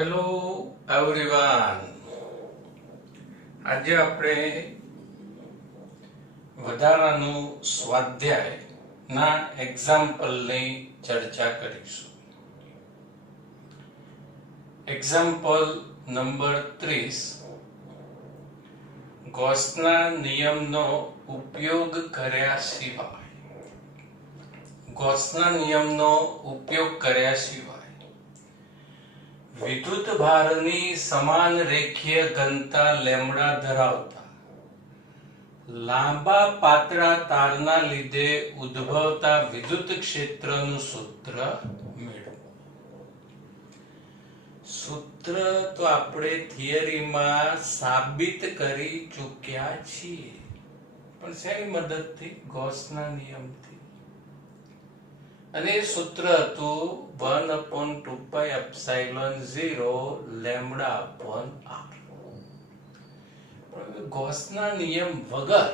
Hello everyone, આજે આપણે વધારાનું સ્વાધ્યાયના એક્ઝામ્પલની ચર્ચા કરીશું. Example number 30. ગૌસના નિયમનો ઉપયોગ કર્યા સિવાય વિદ્યુત ભારની સમાન રેખીય ઘનતા લેમ્ડા ધરાવતા લાંબા પાતળા તારના લીધે ઉદ્ભવતા વિદ્યુત ક્ષેત્રનું સૂત્ર મેળવો. સૂત્ર તો આપણે થિયરીમાં સાબિત કરી ચૂક્યા છીએ, પણ શેની મદદથી? ગૌસના નિયમથી. અને સૂત્ર હતું 1/2πε0 λ/r. ગૌસના નિયમ વગર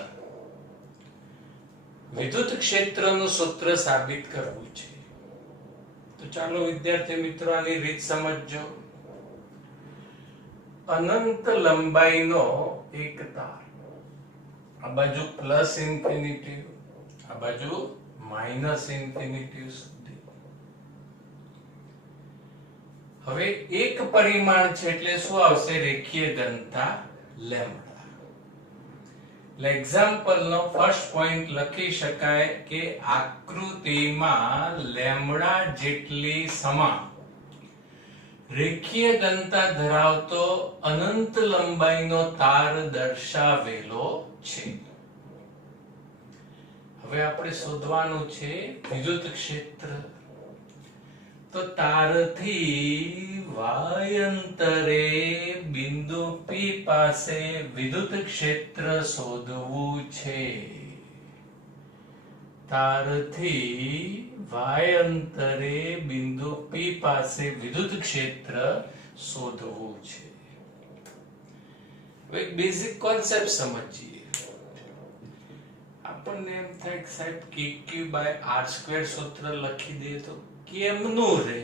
વિદ્યુત ક્ષેત્રનું સૂત્ર સાબિત કરવું છે. તો ચાલો વિદ્યાર્થી મિત્રો આની રીત સમજજો. અનંત લંબાઈનો એક તાર, આ બાજુ પ્લસ ઇન્ફિનિટી, આ બાજુ માઇનસ ઇન્ફિનિટી સુધી. હવે એક પરિમાણ છે એટલે શું આવશે? રેખીય ઘનતા લેમ્ડા. એટલે એક્ઝામ્પલ નો ફર્સ્ટ પોઈન્ટ લખી શકાય કે આકૃતિમાં લેમ્ડા જેટલી સમાન રેખીય ઘનતા ધરાવતો અનંત લંબાઈનો તાર દર્શાવેલો છે. હવે આપણે શોધવાનું છે વિદ્યુત ક્ષેત્ર. તો તારથી y અંતરે બિંદુ P પાસે વિદ્યુત ક્ષેત્ર શોધવું છે. તારથી y અંતરે બિંદુ P પાસે વિદ્યુત ક્ષેત્ર શોધવું છે. એક બેઝિક કોન્સેપ્ટ સમજીએ. આપણને એમ થાય કે સાહેબ kq/r² સૂત્ર લખી દે તો કેમનું રહે?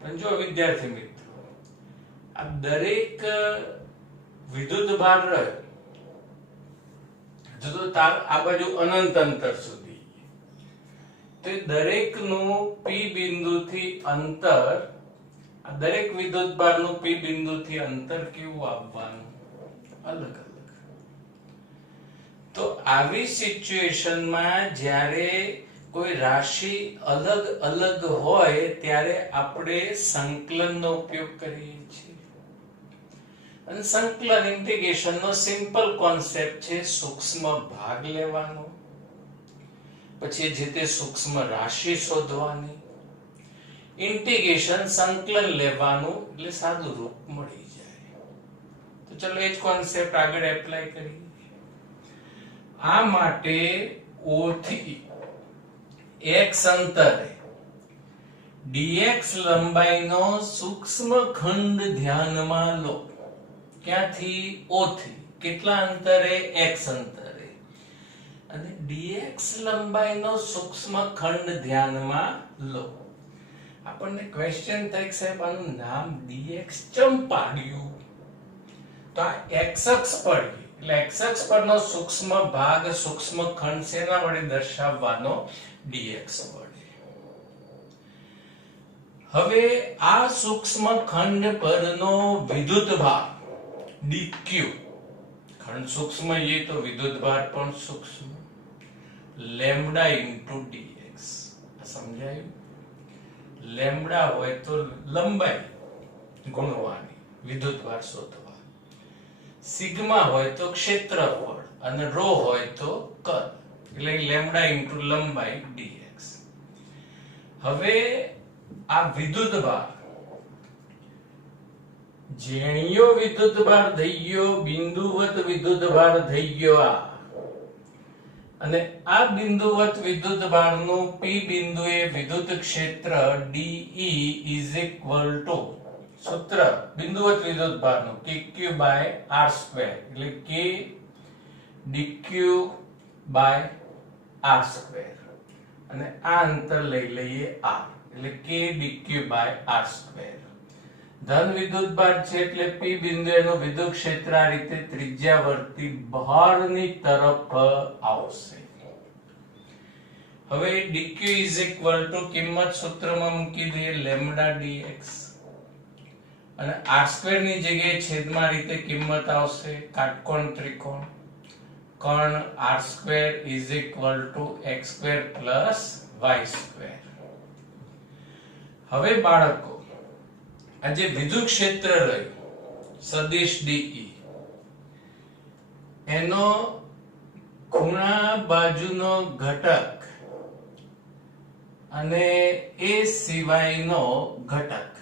પણ જો વિદ્યાર્થી મિત્રો, આ દરેક વિદ્યુત ભાર રહ્યો જો તાર આ બાજુ અનંત અંતર સુધી, તો દરેકનું P બિંદુથી અંતર, આ દરેક વિદ્યુત ભારનું P બિંદુથી અંતર કેવું આપવાનું? અલગ. તો આવી સિચ્યુએશનમાં જ્યારે કોઈ રાશિ અલગ અલગ હોય ત્યારે આપણે સંકલનનો ઉપયોગ કરીએ છીએ. અને સંકલન ઇન્ટિગ્રેશનનો સિમ્પલ કોન્સેપ્ટ છે સૂક્ષ્મ ભાગ લેવાનો, પછી જે તે સૂક્ષ્મ રાશિ શોધવાની, ઇન્ટિગ્રેશન સંકલન લેવાનું, એટલે સાદું રૂપ મળી જાય. તો ચલો એ જ કોન્સેપ્ટ આગળ એપ્લાય કરીએ. આ માટે O થી x અંતરે dx લંબાઈનો સૂક્ષ્મ ખંડ ધ્યાનમાં લો. ક્યાંથી? O થી. કેટલા અંતરે? x અંતરે. અને dx લંબાઈનો સૂક્ષ્મ ખંડ ધ્યાનમાં લો. આપણને ક્વેશ્ચન થાય કે સાહેબ આનું નામ dx ચમ પાડ્યું? તો આ x અક્ષ પર, એટલે x અક્ષ પરનો સૂક્ષ્મ ભાગ, સૂક્ષ્મ ખંડ શેના વડે દર્શાવવાનો? dx વડે. હવે આ સૂક્ષ્મ ખંડ પરનો વિદ્યુત ભાર dq, ખંડ સૂક્ષ્મ એ તો વિદ્યુત ભાર પણ સૂક્ષ્મ, લેમ્ડા ઇન્ટુ dx. સમજાયું? લેમ્ડા હોય તો લંબાઈ ગુણવાની, વિદ્યુત ભાર શોધવા. સિગ્મા હોય તો ક્ષેત્રફળ, અને રો હોય તો કદ, એટલે લેમ્ડા ઇન્ટુ લંબાઈ dx. હવે આ વિદ્યુત ભાર, જેણીયો વિદ્યુત ભાર થઈ ગયો, બિંદુવત વિદ્યુત ભાર થઈ ગયો આ, અને આ બિંદુવત વિદ્યુત ભારનું P બિંદુએ વિદ્યુત ક્ષેત્ર DE is equal to સૂત્ર બિંદુવત વિદ્યુત ભારનું kq/r², એટલે k dq/r². અને આ અંતર લઈ લઈએ r, એટલે k dq/r². ધન વિદ્યુતભાર છે એટલે P બિંદુ એનું વિદ્યુત ક્ષેત્ર આ રીતે ત્રિજ્યાવર્તી બહારની તરફ આવશે. હવે dq is equal to કિંમત સૂત્રમાં મૂકી દઈએ લેમ્ડા dx અને r² ની જગ્યાએ છેદમાં રીતે કિંમત આવશે કાટકોણ ત્રિકોણ કર્ણ r² is equal to x² plus y². હવે બાળકો આ જે વિદ્યુત ક્ષેત્ર રહ્યું સદિશ dE એનો ખૂણા બાજુનો ઘટક અને એ સિવાયનો ઘટક,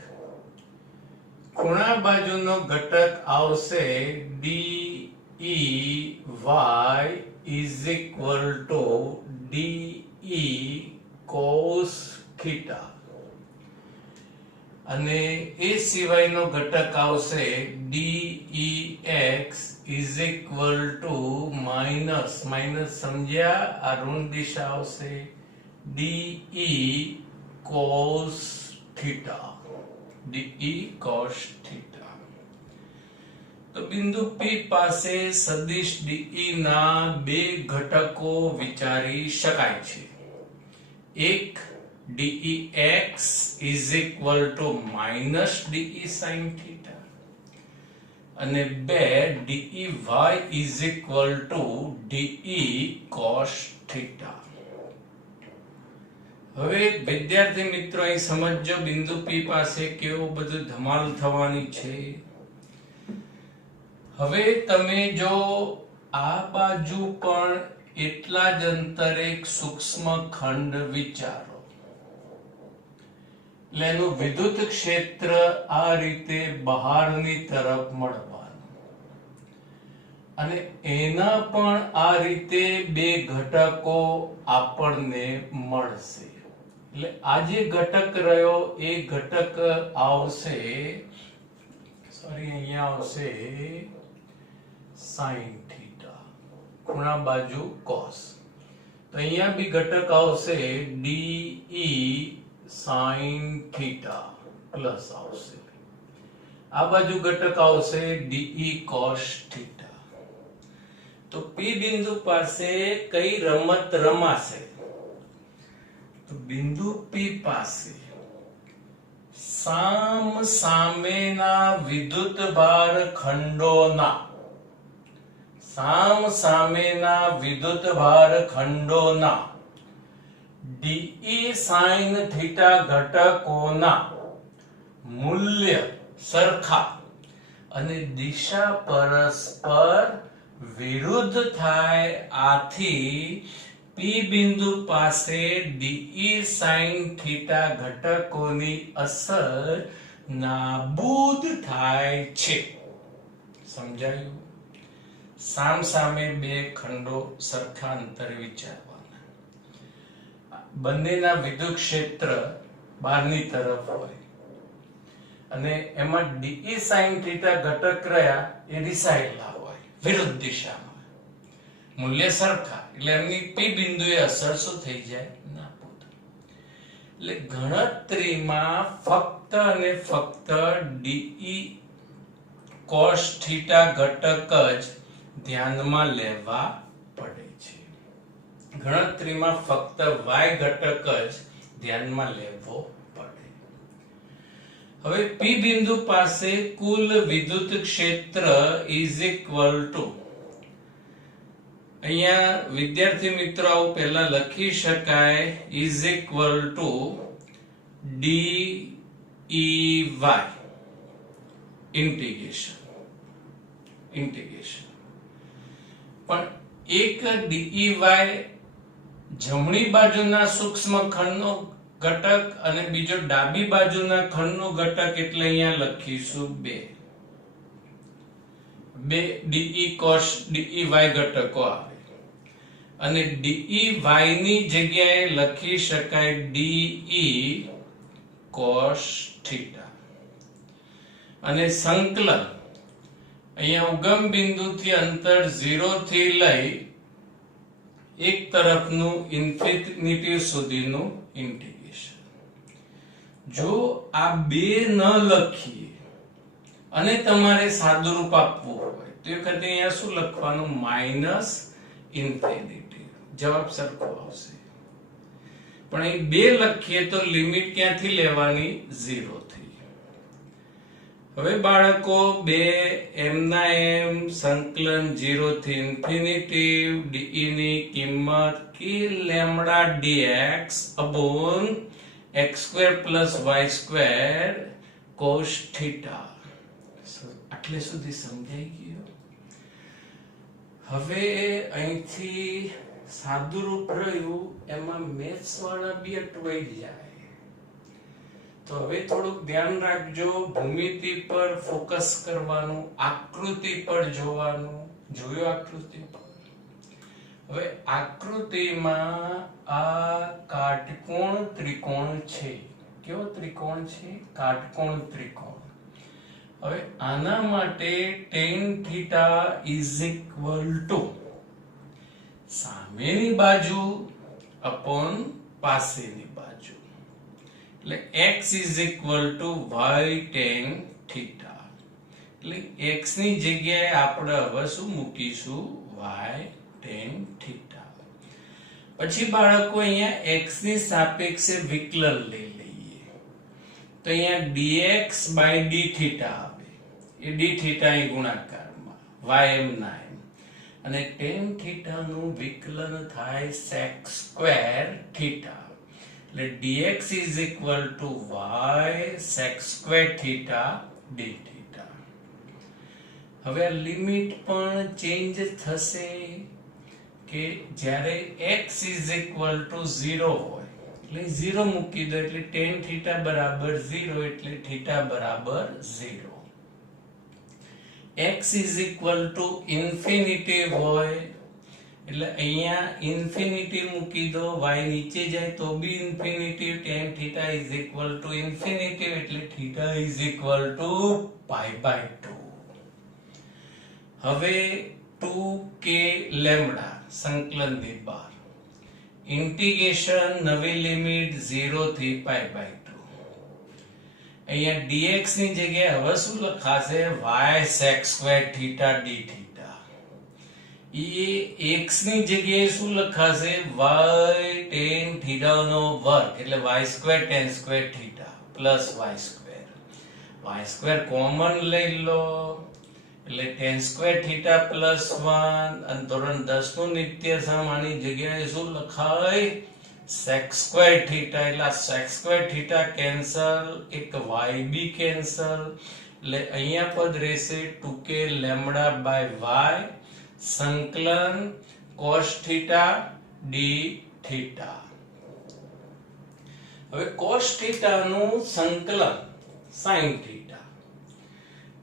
ખૂણા બાજુનો ઘટક આવશે DE y is equal to DE cos theta અને એ સિવાયનો ઘટક આવશે DEX is equal to minus સમજ્યા આ ઋણ દિશા આવશે DE cos theta. DE cos theta. તો બિંદુ P પાસે સદિશ DE ના બે ઘટકો વિચારી શકાય છે. એક DEX is equal to minus DE sin theta અને બે DEY is equal to DE cos theta. હવે વિદ્યાર્થી મિત્રો અહીં સમજો બિંદુ P પાસે કેવો બધું ધમાલ થવાની છે. હવે તમે જો આ બાજુ પણ એટલા જ અંતરે એક સૂક્ષ્મ ખંડ વિચારો એટલે એનું વિદ્યુત ક્ષેત્ર આ રીતે બહારની તરફ મળવાનું અને એના પણ આ રીતે બે ઘટકો આપણને મળશે. એટલે આ જે ઘટક રહ્યો એ ઘટક આવશે અહીંયા આવશે sin theta ખૂણા બાજુ cos. તો અહીંયા બી ઘટક આવશે DE sin theta પ્લસ આવશે. આ બાજુ ઘટક આવશે DE cos theta. તો P બિંદુ પાસે કઈ રમત રમાશે? તો બિંદુ P પાસે સામેના વિદ્યુત ભાર ખંડોના DE sin theta ઘટકોના મૂલ્ય સરખા અને દિશા પરસ્પર વિરુદ્ધ થાય. આથી P બિંદુ પાસે DE sin theta ઘટકોની અસર નાબૂદ થાય છે. સમજાયું? સામે બે ખંડો સરખા અંતરે વિચારવાના, બંનેના વિદ્યુત ક્ષેત્ર બહારની તરફ હોય અને એમાં DE sin theta ઘટક રહ્યા એ દિશાયેલા હોય વિરુદ્ધ દિશામાં, મૂલ્ય સરખા એટલે એમની P બિંદુએ અસર શું થઈ જાય? નાબૂદ. એટલે ગણતરીમાં ફક્ત અને ફક્ત DE cos theta ઘટક જ ધ્યાનમાં લેવા પડે છે. ગણતરીમાં ફક્ત y ઘટક જ ધ્યાનમાં લેવો પડે. હવે P બિંદુ પાસે કુલ વિદ્યુત ક્ષેત્ર is equal to, અહીંયા વિદ્યાર્થી મિત્રો આવું પહેલા લખી શકાય is equal to DEY integration પણ એક DEY જમણી બાજુના સૂક્ષ્મ ખંડનો ઘટક અને બીજો ડાબી બાજુના ખંડનો ઘટક એટલે અહીંયા લખીશું બે DE cos DEY ઘટકો આવે અને DEY ની જગ્યાએ લખી શકાય DE cos theta અને સંકલન અહીંયા ઉગમ બિંદુથી અંતર 0 થી લઈ એક તરફનું ઇન્ફિનિટી સુધીનું ઇન્ટિગ્રેશન. જો આ બે ન લખીએ અને તમારે સાદુરૂપ આપવું હોય તો એ વખતે અહીંયા શું લખવાનું? Minus infinity. જવાબ સરખો આવશે. પણ એ 2 લખીએ તો લિમિટ ક્યાંથી લેવાની? 0 થી. હવે બાળકો 2 એમના એમ સંકલન 0 થી ઇન્ફિનિટી ડી ની કિંમત કે lambda dx upon x² + y² cos theta. આટલે સુધી સમજાઈ ગયું? હવે અહીંથી સાદુરૂપ રહ્યું એમાં મેથ્સ વાળા બી અટવાઈ જાય. તો હવે થોડુંક ધ્યાન રાખજો, ભૂમિતિ પર ફોકસ કરવાનું, આકૃતિ પર જોવાનું. જોયું આકૃતિ પર? હવે આકૃતિમાં આ કાટકોણ ત્રિકોણ છે. કેવો ત્રિકોણ છે? કાટકોણ ત્રિકોણ. હવે આના માટે tan થીટા = સામેની બાજુ અપોન પાસેની બાજુ. એટલે x = y tan થીટા. એટલે x ની જગ્યાએ આપણે હવે શું મૂકીશું? y tan theta. પછી બાળકો અહીંયા x ની સાપેક્ષે વિકલન લઈ લઈએ તો અહીંયા dx / d થીટા આવે. એ d થીટા અહીં ગુણાકારમાં y m ના m, અને tan થીટા નું વિકલન થાય sec² થીટા. એટલે dx = y sec² theta d theta. હવે આ લિમિટ પણ ચેન્જ થશે કે જ્યારે x = 0 હોય એટલે 0 મૂકી દો એટલે tan થીટા = 0 એટલે થીટા = 0. x = ઇન્ફિનિટી હોય એટલે અહીંયા ઇન્ફિનિટી મૂકી દો, y નીચે જાય તો બી ઇન્ફિનિટી. tan થીટા = ઇન્ફિનિટી એટલે થીટા = π/2. હવે 2k લેમ્ડા સંકલન ની બહાર ઇન્ટિગ્રેશન, નવી લિમિટ 0 થી π/2. અહીંયા dx ની જગ્યાએ હવે શું લખાશે? y sec² theta d theta. એ x ની જગ્યાએ શું લખાશે? y tan થીટા નો વર્ગ એટલે y² tan² theta plus y². y² common લઈ લો એટલે tan² થીટા પ્લસ 1. અને ધોરણ 10 નું નિત્ય સામાની જગ્યાએ શું લખાય? sec² theta. એટલે sec² થીટા કેન્સલ, એક y બી કેન્સલ. એટલે અહીંયા પદ રહેશે 2k લેમ્ડા/y સંકલન cos થીટા d થીટા. હવે cos થીટા નું સંકલન sin theta.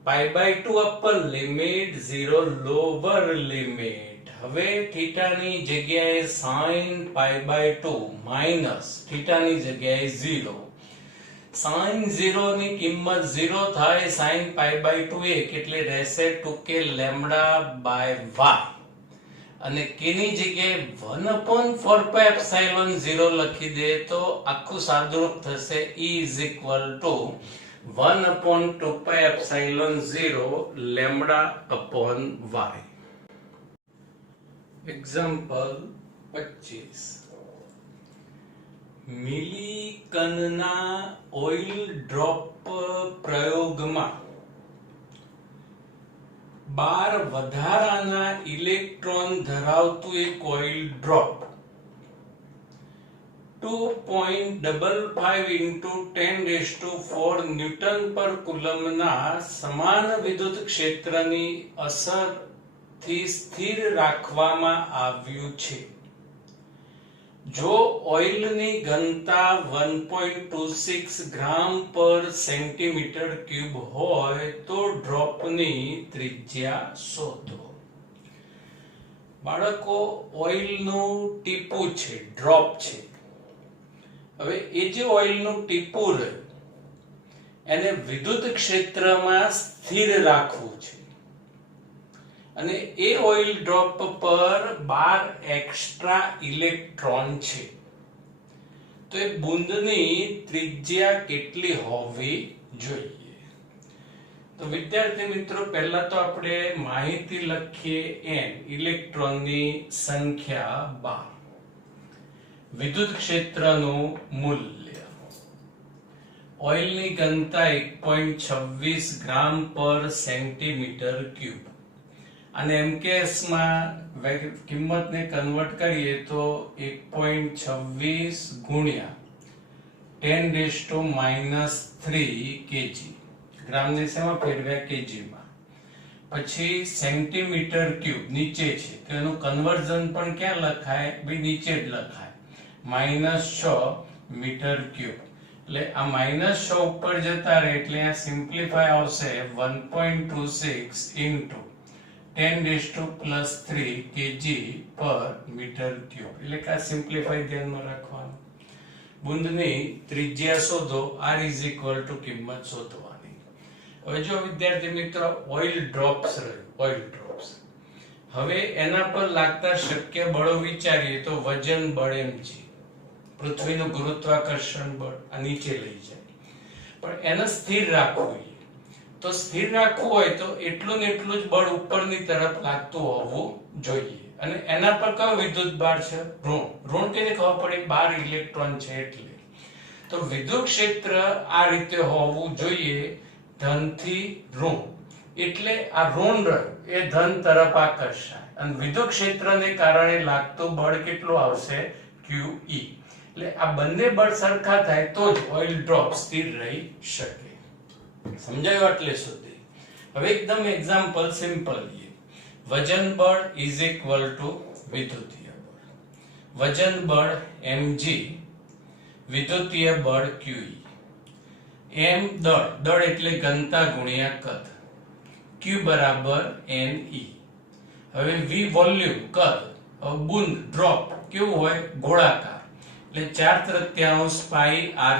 π/2 upper limit, 0 lower limit. હવે થીટા ની જગ્યાએ sin π/2 માઈનસ થીટા ની જગ્યાએ 0. sin 0 ની કિંમત 0 થાય, sin π/2 1 એટલે રહેશે 2k લેમ્ડા/y. અને k ની જગ્યાએ 1/4πε0 લખી દે તો આખું સાદુરૂપ થશે. e = 1/2πε0 લેમ્ડા/y. એક્ઝામ્પલ 25. મિલિકનના ઓઇલ ડ્રોપ પ્રયોગમાં 12 વધારાના ઇલેક્ટ્રોન ધરાવતું એક ઓઇલ ડ્રોપ 2.55 × 10⁴ ન્યૂટન પર કુલમના સમાન વિદ્યુત ક્ષેત્રની અસરથી સ્થિર રાખવામાં આવ્યું છે. જો ઓઇલની ઘનતા 1.26 ગ્રામ/સેન્ટીમીટર ક્યુબ હોય તો ડ્રોપની ત્રિજ્યા શોધો. બાળકો, ઓઇલનું ટીપું છે, ડ્રોપ છે. હવે એ જે ઓઇલનું ટીપું રહ્યું એને વિદ્યુત ક્ષેત્રમાં સ્થિર રાખવું છે, અને એ ઓઇલ ડ્રોપ પર 12 એક્સ્ટ્રા ઇલેક્ટ્રોન છે. તો એ બુંદની ત્રિજ્યા કેટલી હોવી જોઈએ? તો વિદ્યાર્થી મિત્રો, પહેલા તો આપણે માહિતી લખીએ n, ઇલેક્ટ્રોનની સંખ્યા 12, વિદ્યુત ક્ષેત્રનું મૂલ્ય, ઓઇલની ઘનતા 1.26 ગ્રામ પર સેન્ટીમીટર ક્યુબ, અને એમકેએસ માં કિંમતને કન્વર્ટ કરીએ તો 1.26 ગુણ્યા 10⁻³ કેજી, ગ્રામને શેમાં ફેરવ્યા કેજી માં, પછી સેન્ટીમીટર ક્યુબ નીચે છે તો એનું કન્વર્ઝન પણ ક્યાં લખાય? ભાઈ નીચે જ લખાય, -6 મીટર ક્યુબ. એટલે આ -6 ઉપર જતા રહે એટલે આ સિમ્પ્લિફાય આવશે 1.26 into 10⁻³ કેજી પર મીટર ક્યુબ. એટલે કે આ સિમ્પ્લિફાય ધ્યાનમાં રાખવાનું. બુંદની ત્રિજ્યા શોધો, r = કિંમત શોધવાની. હવે જો વિદ્યાર્થી મિત્રો, ઓઇલ ડ્રોપ્સ રહ્યું, ઓઇલ ડ્રોપ્સ. હવે એના પર લાગતા શક્ય બળો વિચારીએ તો વજન બળ mg, પૃથ્વીનું ગુરુત્વાકર્ષણ બળ આ નીચે લઈ જાય, પણ એને સ્થિર રાખવું છે. તો સ્થિર રાખવું હોય તો એટલું ને એટલું જ બળ ઉપરની તરફ લાગતું હોવું જોઈએ. અને એના પર કયો વિદ્યુત ભાર છે? ઋણ. ઋણ કેને ખબર પડી? 12 ઇલેક્ટ્રોન છે એટલે. તો વિદ્યુત ક્ષેત્ર આ રીતે હોવું જોઈએ, ધન થી ઋણ. એટલે આ ઋણ એ ધન તરફ આકર્ષાય અને વિદ્યુત ક્ષેત્રને કારણે લાગતું બળ કેટલું આવશે? QE. એટલે આ બંને બળ સરખા થાય તો જ ઓઇલ ડ્રોપ સ્થિર રહી શકે. સમજાયું આટલે સુધી? હવે એકદમ એક્ઝામ્પલ સિમ્પલ લે. વજન બળ = વિદ્યુતીય બળ. વજન બળ mg, વિદ્યુતીય બળ QE. m દળ, દળ એટલે ઘનતા ગુણ્યા કદ, q = ne. હવે v વોલ્યુમ, કદ. હવે બુંદ, ડ્રોપ કેવું હોય? ગોળાકાર. એટલે 4/3 પાઈ r³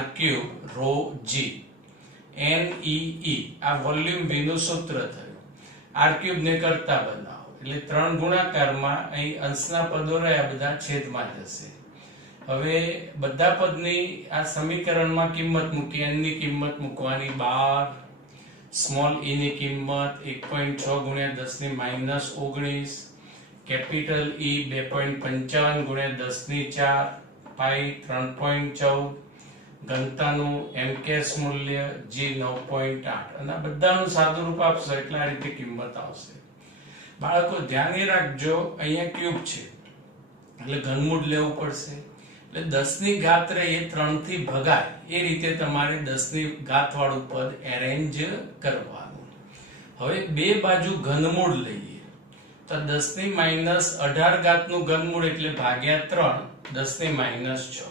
ρg. NEE આ વોલ્યુમ v નું સૂત્ર થયું. r³ ને કરતા બનાવો એટલે 3 ગુણાકારમાં અહીં અંશના પદો રહ્યા, બધા છેદમાં જશે. હવે બધા પદની આ સમીકરણમાં કિંમત મૂકી, n ની કિંમત મૂકવાની 12, સ્મોલ e ની કિંમત 1.6 ગુણ્યા 10⁻19, કેપિટલ E 2.55 ગુણ્યા 10⁴, પાઈ 3.14, ઘનતાનું mks મૂલ્ય g 9.8, અને આ બધાનું સાદું રૂપ આપશો એટલે આ રીતે કિંમત આવશે. બાળકો ધ્યાન રાખજો, અહીંયા ક્યુબ છે એટલે ઘનમૂળ લેવું પડશે. એટલે 10 ની ઘાત રહે એ 3 થી ભગાય એ રીતે તમારે 10 ની ઘાત વાળું પદ એરેન્જ કરવાનું. હવે બે બાજુ ઘનમૂળ લઈએ તો 10⁻18 ઘાતનું ઘનમૂળ એટલે ભાગ્યા 3, 10⁻6.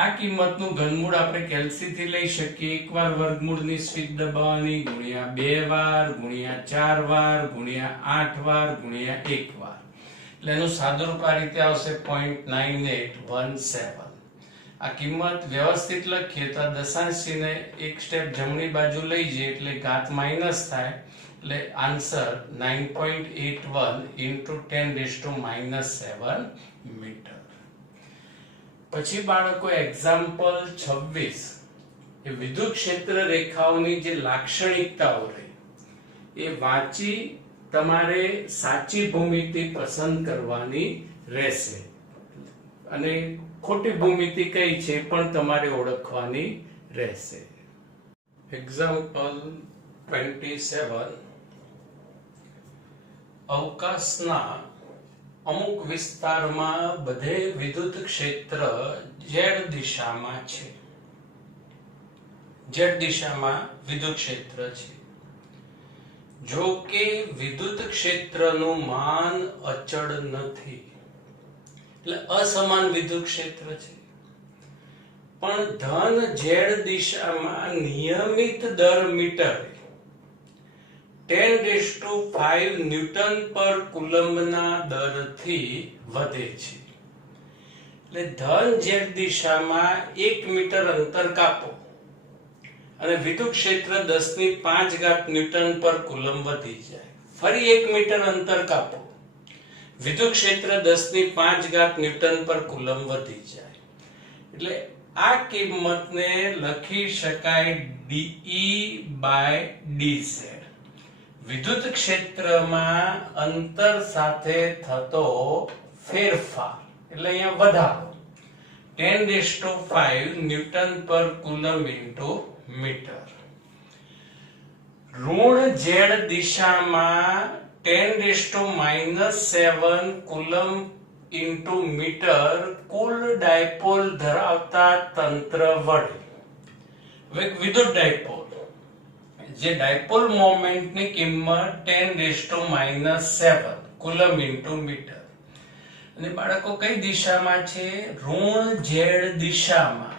આ કિંમતનું ઘનમૂળ આપણે કેલ્સી થી લઈ શકીએ. એકવાર વર્ગમૂળની સ્વિચ દબાવવાની, ગુણ્યા 2 વાર, ગુણ્યા 4 વાર, ગુણ્યા 8 વાર, ગુણ્યા 1 વાર. એટલે એનું સાદું રૂપ આ રીતે આવશે 0.9817. આ કિંમત વ્યવસ્થિત લખીએ તો દશાંશ ચિહ્ન એક સ્ટેપ જમણી બાજુ લઈ જઈએ એટલે ઘાત માઈનસ થાય, એટલે આન્સર 9.81 × 10⁻⁻7 મીટર. પછી બાળકો એક્ઝામ્પલ 26, એ વિદ્યુત ક્ષેત્ર રેખાઓની જે લાક્ષણિકતાઓ રહી એ વાંચી તમારે સાચી ભૂમિતિ પસંદ કરવાની રહેશે, અને ખોટી ભૂમિતિ કઈ છે પણ તમારે ઓળખવાની રહેશે. એક્ઝામ્પલ 27, અવકાશના અમુક વિસ્તારમાં બધે વિદ્યુત ક્ષેત્ર z દિશામાં છે. z દિશામાં વિદ્યુત ક્ષેત્ર છે. જો કે વિદ્યુત ક્ષેત્રનું માન અચળ નથી, એટલે અસમાન વિદ્યુત ક્ષેત્ર છે. પણ ધન z દિશામાં નિયમિત દર મીટરે 10⁵ ન્યૂટન પર કુલમ્બના દરથી વધે છે. એટલે ધન z દિશામાં 1 મીટર અંતર કાપો અને વિદ્યુત ક્ષેત્ર 10⁵ ન્યૂટન પર કુલમ્બ વધી જાય. ફરી 1 મીટર અંતર કાપો, વિદ્યુત ક્ષેત્ર 10⁵ ન્યૂટન પર કુલમ્બ વધી જાય. એટલે આ કિંમતને લખી શકાય dE by dz. વિદ્યુત ક્ષેત્રમાં અંતર સાથે થતો ફેરફાર એટલે અહીંયા વધારો 10⁵ ન્યૂટન પર કુલમ ઇન્ટુ મીટર. ઋણ z દિશામાં 10⁻⁷ કુલમ ઇન્ટુ મીટર કુલ ડાયપોલ ધરાવતા તંત્ર વડે વિદ્યુત ડાયપોલ જે ડાયપોલ મોમેન્ટની કિંમત 10⁻⁷ કુલમ ઇન્ટુ મીટર. અને બાળકો કઈ દિશામાં છે? ઋણ z દિશામાં.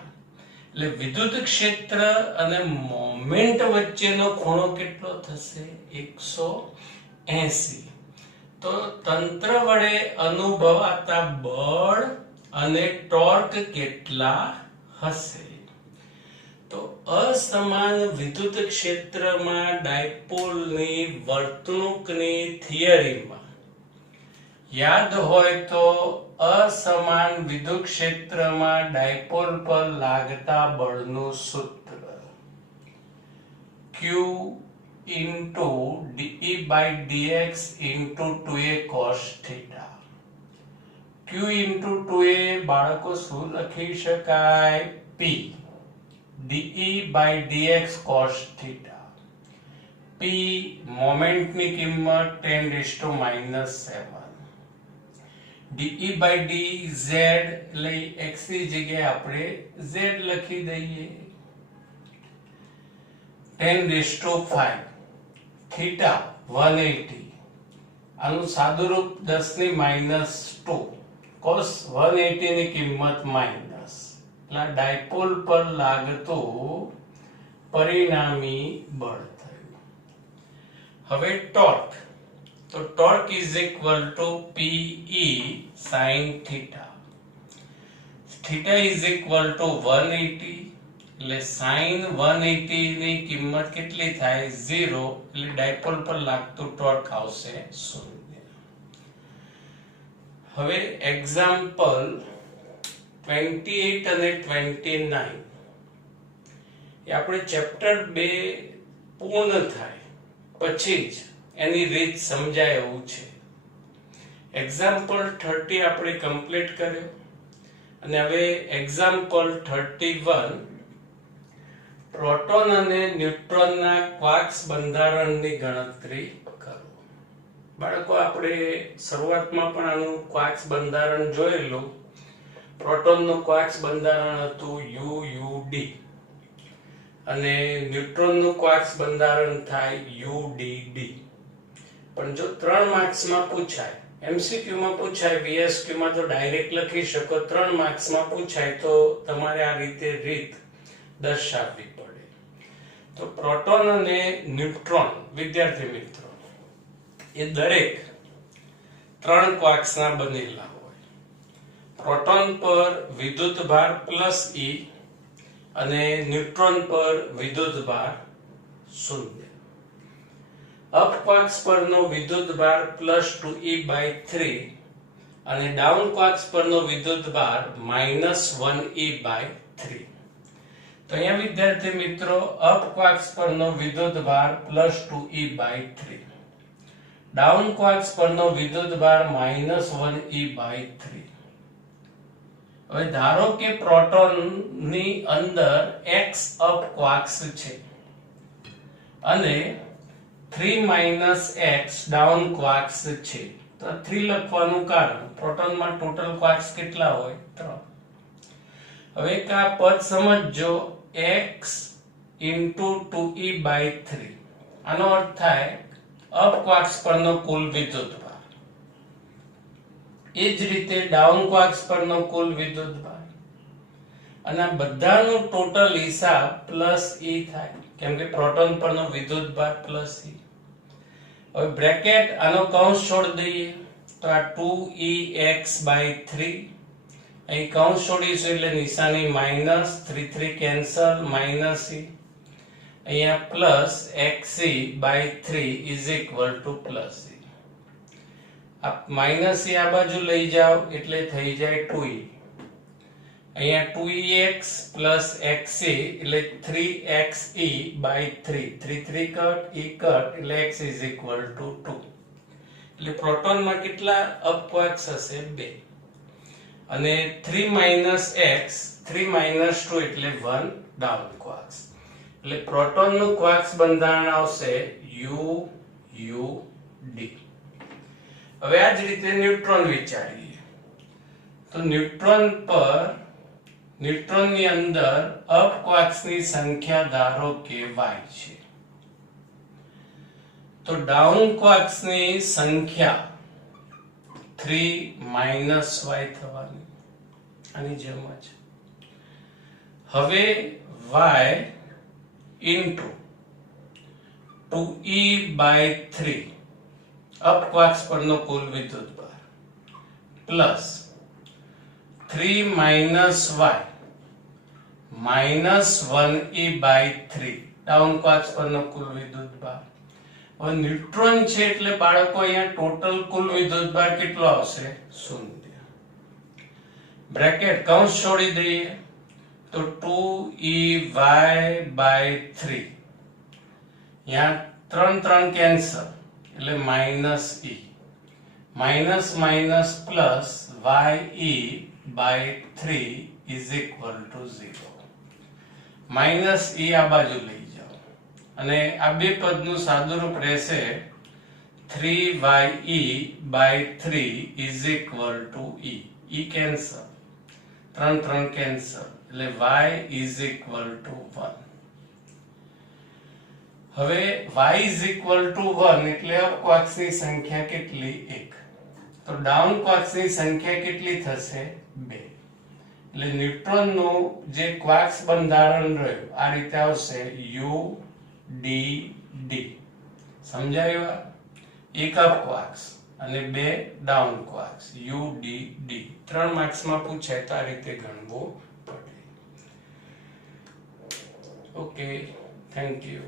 એટલે વિદ્યુત ક્ષેત્ર અને મોમેન્ટ વચ્ચેનો ખૂણો કેટલો થશે? 180. તો તંત્ર વડે અનુભવાતા બળ અને ટોર્ક કેટલા હશે? તો અસમાન વિદ્યુત ક્ષેત્રમાં ડાયપોલની વર્તણૂકની થિયરીમાં યાદ હોય તો અસમાન વિદ્યુત ક્ષેત્રમાં ડાયપોલ પર લાગતા બળનું સૂત્ર Q into dE by dx into 2a cos theta. Q into 2a બાળકો શું લખી શકાય? P dE by dx cos theta. P મોમેન્ટની કિંમત 10⁻⁷. dE by dz એટલે x ની જગ્યાએ આપણે z લખી દઈએ. 10⁵ થીટા 180. આનું સાદુરૂપ 10⁻². cos 180 ની કિંમત માઇનસ. એટલે ડાયપોલ પર લાગતું પરિણામી બળ થયું. હવે ટોર્ક. તો torque is equal to PE sin theta. theta is equal to 180. એટલે sin 180 ની કિંમત કેટલી થાય? 0. એટલે ડાયપોલ પર લાગતું ટોર્ક આવશે 0. હવે એક્ઝામ્પલ 28 અને 29 એ આપણે ચેપ્ટર 2 પૂર્ણ થાય પછી જ એની રીત સમજાય એવું છે. એક્ઝામ્પલ 30 આપણે કમ્પ્લીટ કર્યો અને હવે એક્ઝામ્પલ 31 પ્રોટોન અને ન્યુટ્રોનના ક્વાર્ક્સ બંધારણની ગણતરી કરો. બાળકો આપણે શરૂઆતમાં પણ આનું ક્વાર્ક્સ બંધારણ જોયેલું. પ્રોટોનનું ક્વાર્ક્સ બંધારણ હતું UUD અને ન્યુટ્રોનનું ક્વાર્ક્સ બંધારણ થાય UDD. પણ જો 3 માર્ક્સમાં પૂછાય, MCQ માં પૂછાય, VSQ માં તો ડાયરેક્ટ લખી શકો, 3 માર્ક્સમાં પૂછાય તો તમારે આ રીતે રીત દર્શાવવી પડે. તો પ્રોટોન અને ન્યુટ્રોન વિદ્યાર્થી મિત્રો એ દરેક 3 ક્વાર્ક્સના બનેલા હોય. પ્રોટોન પર વિદ્યુતભાર +E અને ન્યુટ્રોન પર વિદ્યુતભાર 0. અપ ક્વાર્ક્સ પરનો વિદ્યુતભાર +2E/3 અને ડાઉન ક્વાર્ક્સ પરનો વિદ્યુતભાર -1E/3. તો અહીંયા વિદ્યાર્થી મિત્રો અપ ક્વાર્ક્સ પરનો વિદ્યુતભાર +2E/3, ડાઉન ક્વાર્ક્સ પરનો વિદ્યુતભાર -1E/3. હવે ધારો કે પ્રોટોનની અંદર x અપ ક્વાર્ક્સ છે અને 3 - x ડાઉન ક્વાર્ક્સ છે. તો 3 લખવાનું કારણ પ્રોટોનમાં ટોટલ ક્વાર્ક્સ કેટલા હોય? 3. હવે એક આ પદ સમજજો, x * 2E/3. આનો અર્થ થાય અપ ક્વાર્ક્સ પરનો કુલ વિદ્યુતભાર, એ જ રીતે ડાઉન ક્વાર્ક્સ પરનો કુલ વિદ્યુતભાર, અને આ બધાનો ટોટલ હિસાબ +E થાય કેમ કે પ્રોટોન પરનો વિદ્યુતભાર +E. હવે બ્રેકેટ આનો કૌંસ છોડી દઈએ તો આ 2EX/3, અહીં કૌંસ છોડીશું એટલે નિશાની માઈનસ, 3 3 કેન્સલ, -E, અહીંયા +XE/3 +E. આ -E આ બાજુ લઈ જાઓ એટલે થઈ જાય 2E. અહીંયા 2ex plus xe એટલે 3xe by 3 3 3 cut e cut એટલે x is equal to 2 એટલે પ્રોટોનમાં કેટલા અપ ક્વાર્ક્સ હશે 2 અને 3 minus x 3 minus 2 એટલે 1 ડાઉન ક્વાર્ક્સ એટલે પ્રોટોનનું ક્વાર્ક્સ બંધારણ આવશે u u d હવે આ જ રીતે ન્યુટ્રોન વિચારીએ તો ન્યુટ્રોનની અંદર અપ ક્વાર્ક્સની સંખ્યા ધારો કે y છે તો ડાઉન ક્વાર્ક્સની સંખ્યા 3 minus y થવાની આની જેમ જ હવે y into 2e by 3 up quarks પરનો કુલ વિદ્યુતભાર plus 3 minus y minus 1e by 3 down quarks પરનો કુલ વિદ્યુતભાર હવે ન્યુટ્રોન છે એટલે બાળકો અહીંયા ટોટલ કુલ વિદ્યુતભાર કેટલો આવશે 0 બ્રેકેટ કૌંસ છોડી દઈએ તો 2e y by 3 यहाँ 3 3 कैंसल એટલે minus e minus minus plus y e by 3 is equal to 0 minus e આ બાજુ લઈ જાઓ અને આ બે પદનું સાદુરૂપ રહેશે 3y e by 3 is equal to e e cancel 3 3 cancel એટલે y is equal to 1 હવે y is equal to 1 એટલે અપ ક્વાર્ક્સની સંખ્યા કેટલી 1 તો ડાઉન ક્વાર્ક્સની સંખ્યા કેટલી થશે 2 એટલે ન્યુટ્રોનનું જે ક્વાર્ક્સ બંધારણ રહ્યું આ રીતે આવશે u d d સમજાયું એક અપ ક્વાર્ક્સ અને બે down quarks u d d 3 માર્ક્સમાં પૂછાય તો આ રીતે ગણવું પડે ઓકે થેન્ક યુ